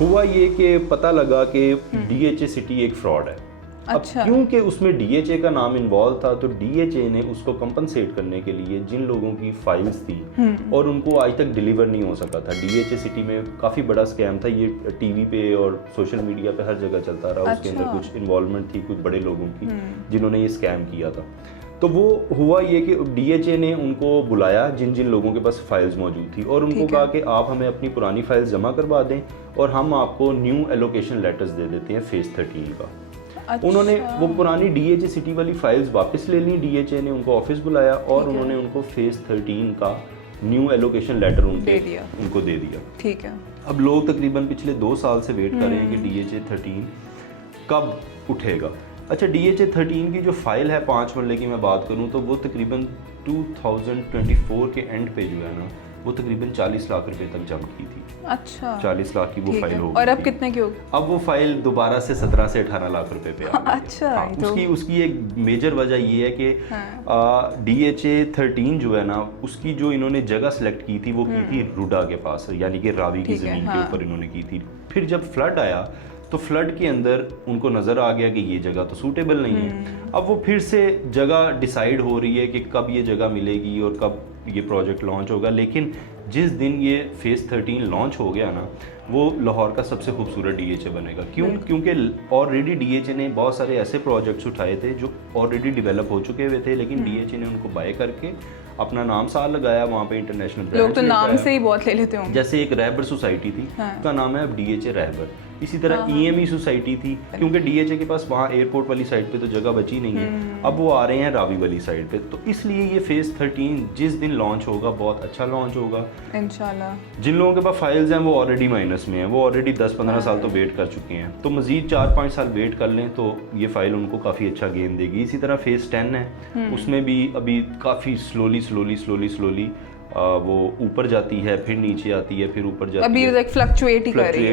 हुआ ये कि पता लगा कि DHA सिटी एक फ्रॉड है। अच्छा। अब क्योंकि उसमें DHA का नाम इन्वॉल्व था तो DHA ने उसको कंपनसेट करने के लिए जिन लोगों की फाइल्स थी और उनको आज तक डिलीवर नहीं हो सका था, DHA सिटी में काफ़ी बड़ा स्कैम था ये, टीवी पे और सोशल मीडिया पे हर जगह चलता रहा। उसके अंदर कुछ इन्वॉल्वमेंट थी कुछ बड़े लोगों की जिन्होंने ये स्कैम किया था। तो वो हुआ ये कि DHA ने उनको बुलाया जिन जिन लोगों के पास फाइल्स मौजूद थी और उनको कहा कि आप हमें अपनी पुरानी फाइल्स जमा करवा दें और हम आपको न्यू एलोकेशन लेटर्स दे देते हैं फेज 13 का। अच्छा। उन्होंने वो पुरानी DHA सिटी वाली फाइल्स वापस ले ली, DHA ने उनको ऑफिस बुलाया और उन्होंने उनको फेज 13 का न्यू एलोकेशन लेटर उनको दे दिया। ठीक है। अब लोग तकरीबन पिछले 2 साल से वेट कर रहे हैं कि DHA 13 कब उठेगा। अच्छा, DHA 13 की जो फाइल है 5 मरले की मैं बात करूं तो वो तकरीबन 2024 के एंड पे जो है ना वो तकरीबन 40 लाख रुपए तक जम की थी। अच्छा। 40 लाख की वो फाइल हो गई। और अब कितने की होगी? अब वो फाइल दोबारा से 17 से 18 लाख रुपए पे आ गई। अच्छा। हाँ, उसकी एक मेजर वजह ये है कि DHA 13 जो है ना उसकी जो इन्होंने जगह सेलेक्ट की थी वो की थी रुडा के पास, यानी कि रावी की ज़मीन के ऊपर इन्होंने की थी। फिर जब फ्लड आया तो फ्लड के अंदर उनको नज़र आ गया कि ये जगह तो सूटेबल नहीं है। अब वो फिर से जगह डिसाइड हो रही है कि कब ये जगह मिलेगी और कब ये प्रोजेक्ट लॉन्च होगा। लेकिन जिस दिन ये फेज़ 13 लॉन्च हो गया ना वो लाहौर का सबसे खूबसूरत DHA बनेगा। क्योंकि ऑलरेडी DHA ने बहुत सारे ऐसे प्रोजेक्ट्स उठाए थे जो ऑलरेडी डेवलप हो चुके हुए थे, लेकिन DHA ने उनको बाय करके अपना नाम साल लगाया वहाँ पे इंटरनेशनल ब्रांड। लोग तो नाम से ही बहुत ले लेते होंगे। जैसे एक रहबर सोसाइटी थी उसका नाम है अब DHA रहबर। इसी तरह EME सोसाइटी थी, क्योंकि DHA के पास वहाँ एयरपोर्ट वाली साइड पे तो जगह बची नहीं है, अब वो आ रहे हैं रावी वाली साइड पे। तो इसलिए ये फेज़ 13 जिस दिन लॉन्च होगा बहुत अच्छा लॉन्च होगा इंशाल्लाह। जिन लोगों के पास फाइल्स हैं वो ऑलरेडी माइनस में हैं, वो ऑलरेडी 10-15 साल तो वेट कर चुके हैं, तो मज़ीद 4-5 साल वेट कर लें तो ये फाइल उनको काफ़ी अच्छा गेम देगी। इसी तरह फेज़ 10 है, उसमें भी अभी काफ़ी स्लोली वो ऊपर जाती है, फिर नीचे आती है, फिर ऊपर जाती अभी है, लाइक फ्लक्चुएट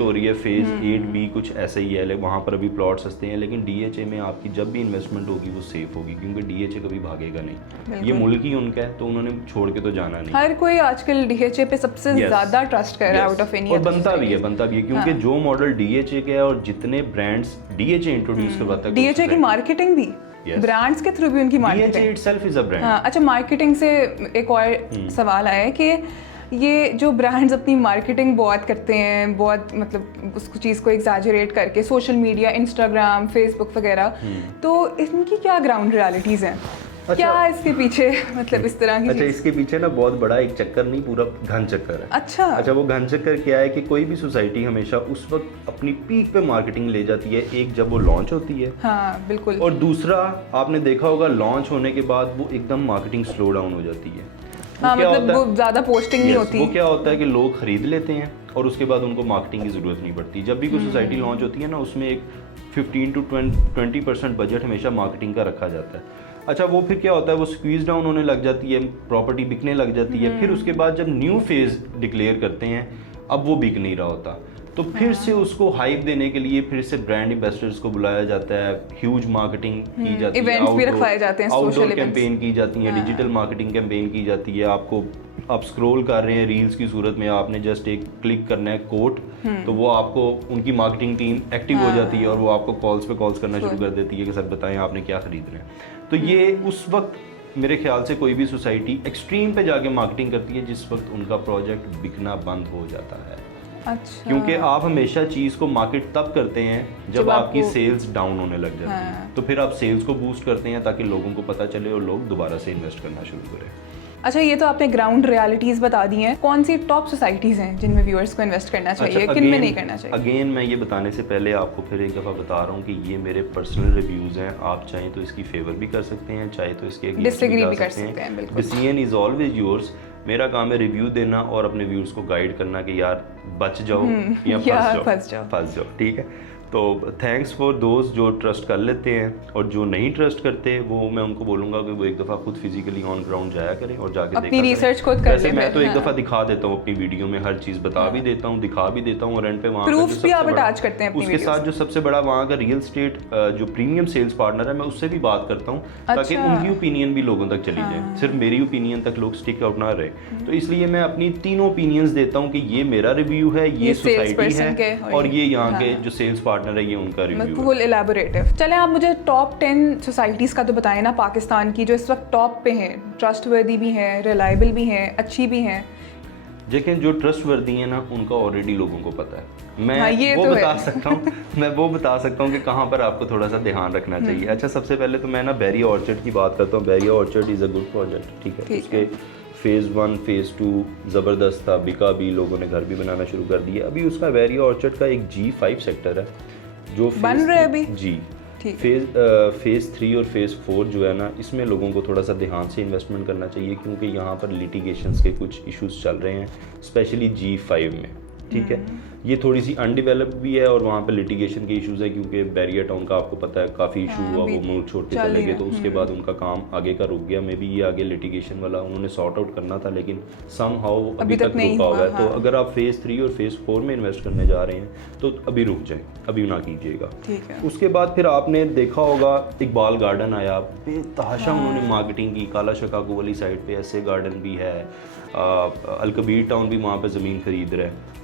हो रही है। फेज 8B कुछ ऐसे ही है, वहाँ पर अभी प्लॉट सस्ते हैं। लेकिन DHA में आपकी जब भी इन्वेस्टमेंट होगी वो सेफ होगी, क्योंकि DHA कभी भागेगा नहीं, ये मुल्क ही उनका है तो उन्होंने छोड़ के तो जाना नहीं। हर कोई आजकल DHA पे सबसे ज्यादा ट्रस्ट कर रहा है आउट ऑफ एनी, और बनता भी है क्योंकि जो मॉडल DHA के है और जितने ब्रांड्स DHA इंट्रोड्यूस करवाता है, DHA की मार्केटिंग भी ब्रांड्स के थ्रू भी उनकी marketing itself is a brand। हाँ, अच्छा, मार्केटिंग से एक और सवाल आया है कि ये जो ब्रांड्स अपनी मार्केटिंग बहुत करते हैं, बहुत मतलब उस चीज़ को एग्जैजरेट करके सोशल मीडिया, इंस्टाग्राम, फेसबुक वगैरह, तो इनकी क्या ग्राउंड रियलिटीज़ हैं? अच्छा, क्या इसके पीछे मतलब इस तरह की? अच्छा, इसके पीछे ना बहुत बड़ा एक चक्कर नहीं, पूरा घन चक्कर है। अच्छा, वो घन चक्कर क्या है कि कोई भी सोसाइटी हमेशा उस वक्त अपनी पीक पे मार्केटिंग ले जाती है, एक जब वो लॉन्च होती है, हाँ बिल्कुल, और दूसरा आपने देखा होगा लॉन्च होने के बाद वो एकदम मार्केटिंग स्लो डाउन हो जाती है। हाँ, मतलब वो ज़्यादा पोस्टिंग नहीं होती। वो क्या होता है कि लोग खरीद लेते हैं और उसके बाद उनको मार्केटिंग की ज़रूरत नहीं पड़ती। जब भी कोई सोसाइटी लॉन्च होती है ना उसमें एक 15 to 20% बजट हमेशा मार्केटिंग का रखा जाता है। अच्छा, वो फिर क्या होता है, वो स्क्वीज डाउन होने लग जाती है, प्रॉपर्टी बिकने लग जाती है, फिर उसके बाद जब न्यू फेज डिक्लेयर करते हैं अब वो बिक नहीं रहा होता, तो फिर से उसको हाइप देने के लिए फिर से ब्रांड इन्वेस्टर्स को बुलाया जाता है, ह्यूज मार्केटिंग की जाती है, इवेंट्स भी रखवाए जाते हैं, आउटडोर कैंपेन की जाती है, डिजिटल मार्केटिंग कैंपेन की जाती है। आपको आप स्क्रॉल कर रहे हैं रील्स की सूरत में, आपने जस्ट एक क्लिक करना है कोट, तो वो आपको उनकी मार्केटिंग टीम एक्टिव हो जाती है और वो आपको कॉल्स पे कॉल्स करना शुरू कर देती है कि सर बताएं आपने क्या खरीदना है। तो ये उस वक्त मेरे ख्याल से कोई भी सोसाइटी एक्सट्रीम पे जाके मार्केटिंग करती है जिस वक्त उनका प्रोजेक्ट बिकना बंद हो जाता है। अच्छा, क्योंकि आप हमेशा चीज़ को मार्केट तब करते हैं जब आपकी सेल्स डाउन होने लग जाती है, तो फिर आप सेल्स को बूस्ट करते हैं ताकि लोगों को पता चले और लोग दोबारा से इन्वेस्ट करना शुरू करें। अच्छा, ये तो आपने ग्राउंड रियलिटीज़ बता दी हैं, कौन सी टॉप सोसाइटीज़ हैं जिनमें व्यूअर्स को इन्वेस्ट करना चाहिए, किन में नहीं करना चाहिए? अगेन मैं ये बताने से पहले आपको फिर एक दफ़ा बता रहा हूँ कि ये मेरे पर्सनल रिव्यूज़ हैं, आप चाहें तो इसकी फेवर भी कर सकते हैं, चाहे तो इसके डिसएग्री भी कर सकते हैं। बिल्कुल, डिसीजन इज़ ऑलवेज योर्स। मेरा काम है रिव्यू देना और अपने व्यूअर्स को गाइड करना कि यार बच जाओ या फंस जाओ, ठीक है। तो थैंक्स फॉर दोज जो ट्रस्ट कर लेते हैं, और जो नहीं ट्रस्ट करते वो मैं उनको बोलूँगा कि वो एक दफ़ा खुद फिजिकली ऑन ग्राउंड जाया करें और जाके अपनी रिसर्च खुद कर लें। मैं तो एक दफ़ा दिखा देता हूँ अपनी वीडियो में, हर चीज़ बता भी देता हूँ, दिखा भी देता हूँ, और एंड पे वहाँ प्रूफ्स भी आप अटैच करते हैं अपनी उसके साथ जो सबसे बड़ा वहाँ का रियल स्टेट जो प्रीमियम सेल्स पार्टनर है, मैं उससे भी बात करता हूँ ताकि उनकी ओपिनियन भी लोगों तक चली जाए, सिर्फ मेरी ओपिनियन तक लोग स्टिक आउट ना रहे। तो इसलिए मैं अपनी तीनों ओपिनियंस देता हूँ कि ये मेरा रिव्यू है, ये सोसाइटी है, और ये यहाँ के जो सेल्स पार्टनर है ये उनका रिव्यू है। फुल एलैबोरेटिव। चले आप मुझे टॉप 10 सोसाइटीज़ का तो बताएं ना पाकिस्तान की, जो इस वक्त टॉप पे हैं, ट्रस्टवर्दी भी हैं, रिलायबल भी हैं, अच्छी भी हैं। लेकिन जो ट्रस्टवर्दी है ना उनका ऑलरेडी लोगों को पता है। मैं वो तो बता सकता हूँ मैं वो बता सकता हूँ कि कहाँ पर आपको थोड़ा सा ध्यान रखना चाहिए। अच्छा, सबसे पहले तो मैं ना बैरिया ऑर्चर्ड की बात करता हूँ। बैरिया Orchard is a good project, ठीक है। उसके फेज़ 1 फेज़ 2 ज़बरदस्त था, बिका भी, लोगों ने घर भी बनाना शुरू कर दिया। अभी उसका बैरिया ऑर्चर्ड का एक G5 सेक्टर है जो बन रहा है अभी जी। फेज़ 3 और फेज़ 4 जो है ना, इसमें लोगों को थोड़ा सा ध्यान से इन्वेस्टमेंट करना चाहिए, क्योंकि यहाँ पर लिटिगेशंस के कुछ इश्यूज चल रहे हैं, स्पेशली G5 में, ठीक है। ये थोड़ी सी अनडेवलप्ड भी है और वहाँ पर लिटिगेशन के इश्यूज है, क्योंकि बैरिया टाउन का आपको पता है काफ़ी इशू हुआ, वो मूड छोड़ के चले गए, तो उसके बाद उनका काम आगे का रुक गया। मे बी ये आगे लिटिगेशन वाला उन्होंने सॉर्ट आउट करना था, लेकिन समहाउ अभी तक रुका हुआ है। तो अगर आप फेज़ 3 और फेज़ 4 में इन्वेस्ट करने जा रहे हैं तो अभी रुक जाएं, अभी ना कीजिएगा, ठीक है। उसके बाद फिर आपने देखा होगा इकबाल गार्डन आया, बेतहाशा उन्होंने मार्केटिंग की। काला शिकागो वाली साइड पे ऐसे गार्डन भी है, अलकबीर टाउन भी वहाँ पे ज़मीन खरीद रहा है।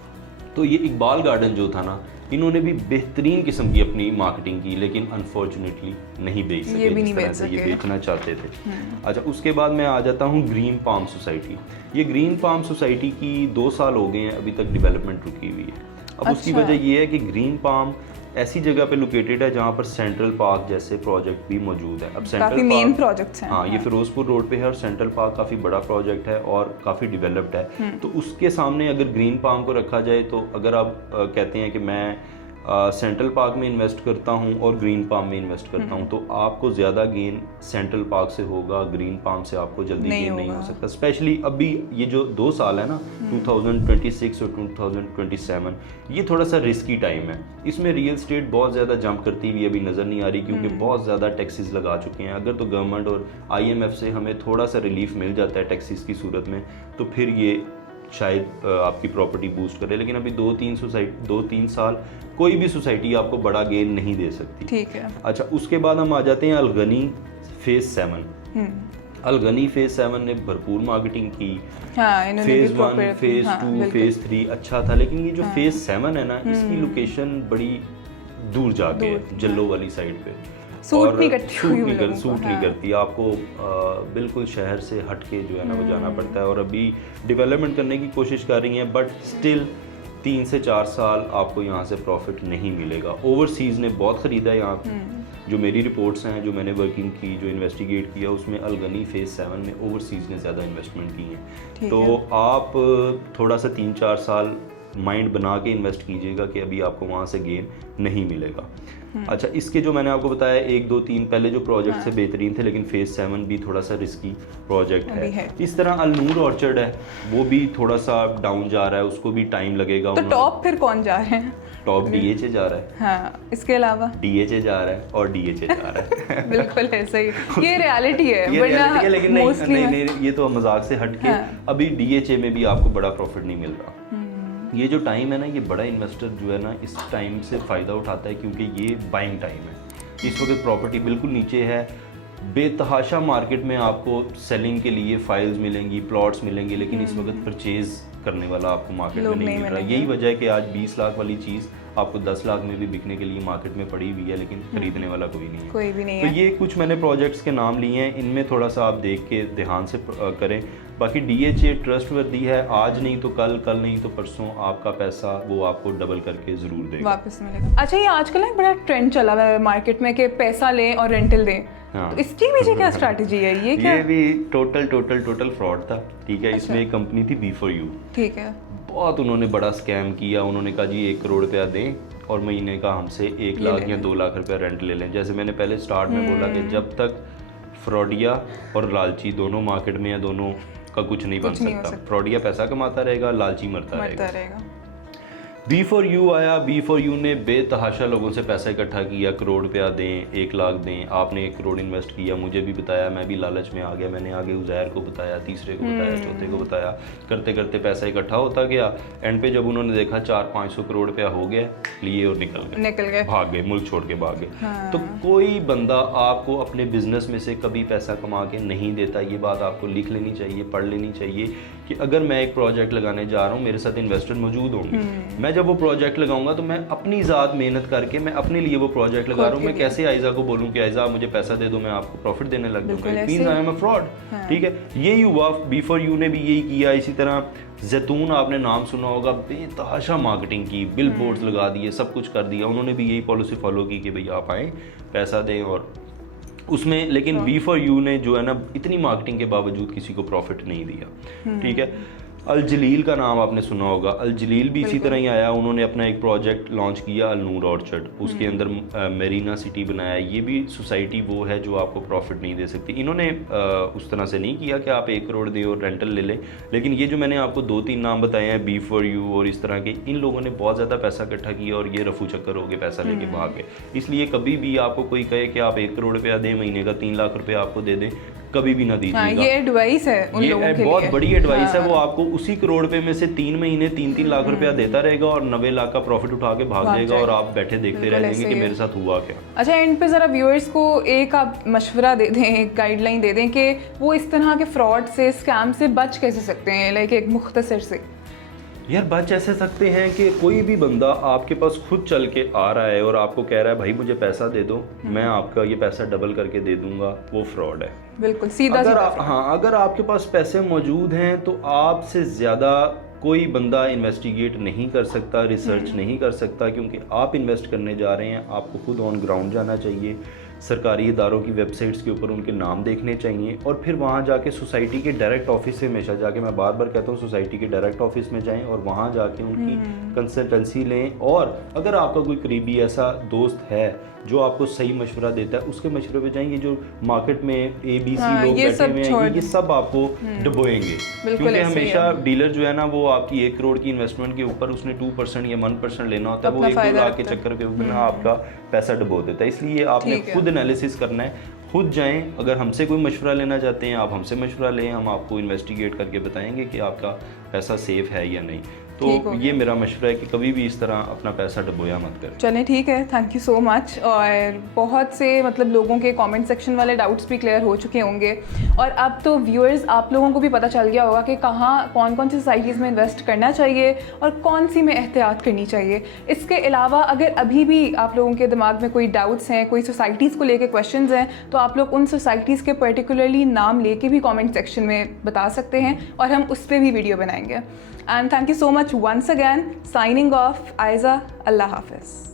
तो ये इकबाल गार्डन जो था ना, इन्होंने भी बेहतरीन किस्म की अपनी मार्केटिंग की, लेकिन अनफॉर्चुनेटली नहीं बेच सके, जिस तरह से ये बेचना चाहते थे। अच्छा, उसके बाद मैं आ जाता हूँ ग्रीन पाम सोसाइटी। ये ग्रीन पाम सोसाइटी की 2 साल हो गए हैं, अभी तक डेवलपमेंट रुकी हुई है। अब उसकी वजह ये है कि ग्रीन पाम ऐसी जगह पे लोकेटेड है जहाँ पर सेंट्रल पार्क जैसे प्रोजेक्ट भी मौजूद है। अब सेंट्रल मेन प्रोजेक्ट्स हैं। हाँ, ये फिरोजपुर रोड पे है और सेंट्रल पार्क काफ़ी बड़ा प्रोजेक्ट है और काफ़ी डेवलप्ड है। तो उसके सामने अगर ग्रीन पार्क को रखा जाए, तो अगर आप कहते हैं कि मैं सेंट्रल पार्क में इन्वेस्ट करता हूँ और ग्रीन पार्क में इन्वेस्ट करता हूँ, तो आपको ज़्यादा गेन सेंट्रल पार्क से होगा, ग्रीन पार्क से आपको जल्दी गेन नहीं हो सकता। स्पेशली अभी ये जो 2 साल है ना, 2026 और 2027, ये थोड़ा सा रिस्की टाइम है। इसमें रियल स्टेट बहुत ज़्यादा जंप करती हुई अभी नज़र नहीं आ रही, क्योंकि बहुत ज़्यादा टैक्सेस लगा चुके हैं। अगर तो गवर्नमेंट और IMF से हमें थोड़ा सा रिलीफ मिल जाता है टैक्सेस की सूरत में, तो फिर ये शायद आपकी प्रॉपर्टी बूस्ट करे। लेकिन अभी 2-3 साल कोई भी सोसाइटी आपको बड़ा गेन नहीं दे सकती, ठीक है। अच्छा, उसके बाद हम आ जाते हैं अलगनी फेज़ 7। अलगनी फेज़ 7 ने भरपूर मार्केटिंग की। फेज़ 1 फेज़ 2 फेज़ 3 अच्छा था, लेकिन ये जो फेज़ 7 है ना, इसकी लोकेशन बड़ी दूर जाके है, जल्लो वाली साइड पे, सूट नहीं करती। आपको बिल्कुल शहर से हटके जो है ना वो जाना पड़ता है, और अभी डेवलपमेंट करने की कोशिश कर रही हैं, बट स्टिल 3 से 4 साल आपको यहाँ से प्रॉफिट नहीं मिलेगा। ओवरसीज़ ने बहुत ख़रीदा है यहाँ पे। जो मेरी रिपोर्ट्स हैं, जो मैंने वर्किंग की, जो इन्वेस्टिगेट किया, उसमें अलगनी फेज़ 7 में ओवरसीज़ ने ज़्यादा इन्वेस्टमेंट की है। तो आप थोड़ा सा 3-4 साल माइंड बना के इन्वेस्ट कीजिएगा कि अभी आपको वहाँ से गेन नहीं मिलेगा। अच्छा, इसके जो मैंने आपको बताया 1 2 3 पहले जो प्रोजेक्ट से बेहतरीन थे, लेकिन फेज़ 7 भी थोड़ा सा रिस्की प्रोजेक्ट है। इस तरह अलनूर ऑर्चर्ड है, वो भी थोड़ा सा डाउन जा रहा है, उसको भी टाइम लगेगा। तो टॉप फिर कौन जा रहे हैं? टॉप DHA जा रहा है। हाँ, इसके अलावा DHA जा रहा है और DHA जा रहा है। बिल्कुल ऐसा ही, ये रियलिटी है। ये रियलिटी है, लेकिन नहीं, ये तो मजाक से हट के अभी DHA में भी आपको बड़ा प्रॉफिट नहीं मिल रहा। ये जो टाइम है ना, ये बड़ा इन्वेस्टर जो है ना इस टाइम से फ़ायदा उठाता है, क्योंकि ये बाइंग टाइम है। इस वक्त प्रॉपर्टी बिल्कुल नीचे है, बेतहाशा मार्केट में आपको सेलिंग के लिए फाइल्स मिलेंगी, प्लॉट्स मिलेंगे, लेकिन इस वक्त परचेज करने वाला आपको मार्केट में नहीं मिल रहा। यही वजह है कि आज 20 लाख वाली चीज़ आपको 10 लाख में भी बिकने के लिए मार्केट में पड़ी हुई है, लेकिन खरीदने वाला कोई नहीं है। तो ये कुछ मैंने प्रोजेक्ट्स के नाम लिए हैं, इनमें थोड़ा सा आप देख के ध्यान से करें। बाकी DHA ट्रस्टवर्दी है, आज नहीं तो कल, कल नहीं तो परसों आपका पैसा वो आपको डबल करके ज़रूर देगा, वापस मिलेगा। अच्छा, ये आजकल एक बड़ा ट्रेंड चला हुआ है मार्केट में कि पैसा लें और रेंटल दें। हाँ। तो इसकी पीछे क्या स्ट्रैटेजी है? ये भी टोटल फ्रॉड था, ठीक है। इसमें एक कंपनी थी B4U, ठीक है। बहुत उन्होंने बड़ा स्कैम किया। उन्होंने कहा जी 1 करोड़ रुपया दें और महीने का हमसे 1 लाख या 2 लाख रुपया रेंट ले लें। जैसे मैंने पहले स्टार्ट में बोला कि जब तक फ्रॉडिया और लालची दोनों मार्केट में है, दोनों का कुछ नहीं बन सकता। फ्रॉडिया पैसा कमाता रहेगा, लालची मरता रहेगा। B4U आया, B4U ने बेतहाशा लोगों से पैसा इकट्ठा किया, करोड़ रुपया दें, 1 लाख दें, आपने 1 करोड़ इन्वेस्ट किया, मुझे भी बताया, मैं भी लालच में आ गया, मैंने आगे उज़ैर को बताया, तीसरे को बताया, चौथे को बताया, करते करते पैसा इकट्ठा होता गया। एंड पे जब उन्होंने देखा 400-500 करोड़ रुपया हो गया, लिए और निकल गए, भाग गए, मुल्क छोड़ के भाग गए। हाँ। तो कोई बंदा आपको अपने बिजनेस में से कभी पैसा कमा के नहीं देता। ये बात आपको लिख लेनी चाहिए, पढ़ लेनी चाहिए कि अगर मैं एक प्रोजेक्ट लगाने जा रहा हूँ, मेरे साथ इन्वेस्टर मौजूद होंगे, मैं जब वो प्रोजेक्ट लगाऊंगा तो मैं अपनी ज़ात मेहनत करके मैं अपने लिए वो प्रोजेक्ट लगा रहा हूँ। मैं कैसे आयजा को बोलूँ कि आयजा मुझे पैसा दे दो, मैं आपको प्रॉफिट देने लग जाऊँगा, it means I am a fraud. ठीक है, यही हुआ, B4U ने भी यही किया। इसी तरह जैतून, आपने नाम सुना होगा, बेतहाशा मार्केटिंग की, बिल बोर्ड्स लगा दिए, सब कुछ कर दिया। उन्होंने भी यही पॉलिसी फॉलो की कि भैया आप आएँ, पैसा दें, और उसमें लेकिन B4U ने जो है ना, इतनी मार्केटिंग के बावजूद किसी को प्रॉफिट नहीं दिया। ठीक है, अल जलील का नाम आपने सुना होगा, अल जलील भी इसी तरह ही आया। उन्होंने अपना एक प्रोजेक्ट लॉन्च किया, अल नूर ऑर्चर्ड, उसके अंदर मेरीना सिटी बनाया। ये भी सोसाइटी वो है जो आपको प्रॉफिट नहीं दे सकती। इन्होंने उस तरह से नहीं किया कि आप 1 करोड़ दें और रेंटल ले लें, लेकिन ये जो मैंने आपको 2-3 नाम बताए हैं, B4U और इस तरह के, इन लोगों ने बहुत ज़्यादा पैसा इकट्ठा किया और ये रफू चक्कर हो गए, पैसा लेके भाग गए। इसलिए कभी भी आपको कोई कहे कि आप 1 करोड़ रुपया दें, महीने का 3 लाख रुपया आपको दे दें, कभी भी ना दीजिएगा। ये एडवाइस है उन लोगों के लिए, बहुत बड़ी एडवाइस है। वो आपको उसी करोड़ रुपए में से 3 महीने 3-3 लाख रुपया देता रहेगा और 90 लाख का प्रॉफिट उठा के भाग जाएगा, और आप बैठे देखते रह जाएंगे कि मेरे साथ हुआ क्या। अच्छा, एंड पे ज़रा व्यूअर्स को एक आप मशवरा दे दें, एक गाइडलाइन दे दें कि वो इस तरह के फ्रॉड से, स्कैम से बच कैसे सकते हैं, लाइक एक मुख्तसर से। यार बच ऐसे सकते हैं कि कोई भी बंदा आपके पास खुद चल के आ रहा है और आपको कह रहा है भाई मुझे पैसा दे दो, मैं आपका ये पैसा डबल करके दे दूंगा, वो फ्रॉड है। बिल्कुल सीधा अगर आपके पास पैसे मौजूद हैं तो आपसे ज़्यादा कोई बंदा इन्वेस्टिगेट नहीं कर सकता, रिसर्च नहीं कर सकता, क्योंकि आप इन्वेस्ट करने जा रहे हैं। आपको खुद ऑन ग्राउंड जाना चाहिए, सरकारी इदारों की वेबसाइट्स के ऊपर उनके नाम देखने चाहिए, और फिर वहाँ जाके सोसाइटी के डायरेक्ट ऑफिस से हमेशा जाके, मैं बार बार कहता हूँ, सोसाइटी के डायरेक्ट ऑफिस में जाएं और वहाँ जाके उनकी कंसल्टेंसी लें। और अगर आपका कोई करीबी ऐसा दोस्त है जो आपको सही मशवरा देता है, उसके मशवरे पे जाएंगे। जो मार्केट में ABC लोग बैठे हुए हैं, ये सब आपको डुबोएंगे, क्योंकि हमेशा डीलर जो है ना, वो आपकी 1 करोड़ की इन्वेस्टमेंट के ऊपर उसने 2% या 1% लेना होता है, वो 1-2 लाख के चक्कर के ऊपर आपका पैसा डुबो देता है। इसलिए आपने खुद एनालिसिस करना है, खुद जाएं। अगर हमसे कोई मशवरा लेना चाहते हैं, आप हमसे मशवरा लें, हम आपको इन्वेस्टिगेट करके बताएंगे कि आपका पैसा सेफ है या नहीं। तो ये मेरा मशवरा है कि कभी भी इस तरह अपना पैसा डुबोया मत करें। चलें, ठीक है, थैंक यू सो मच। और बहुत से मतलब लोगों के कमेंट सेक्शन वाले डाउट्स भी क्लियर हो चुके होंगे, और अब तो व्यूअर्स आप लोगों को भी पता चल गया होगा कि कहाँ कौन कौन सी सोसाइटीज़ में इन्वेस्ट करना चाहिए और कौन सी में एहतियात करनी चाहिए। इसके अलावा अगर अभी भी आप लोगों के दिमाग में कोई डाउट्स हैं, कोई सोसाइटीज़ को लेके क्वेश्चंस हैं, तो आप लोग उन सोसाइटीज़ के पर्टिकुलरली नाम लेके भी कमेंट सेक्शन में बता सकते हैं, और हम उस पर भी वीडियो बनाएंगे। And thank you so much once again. Signing off, Aiza. Allah Hafiz.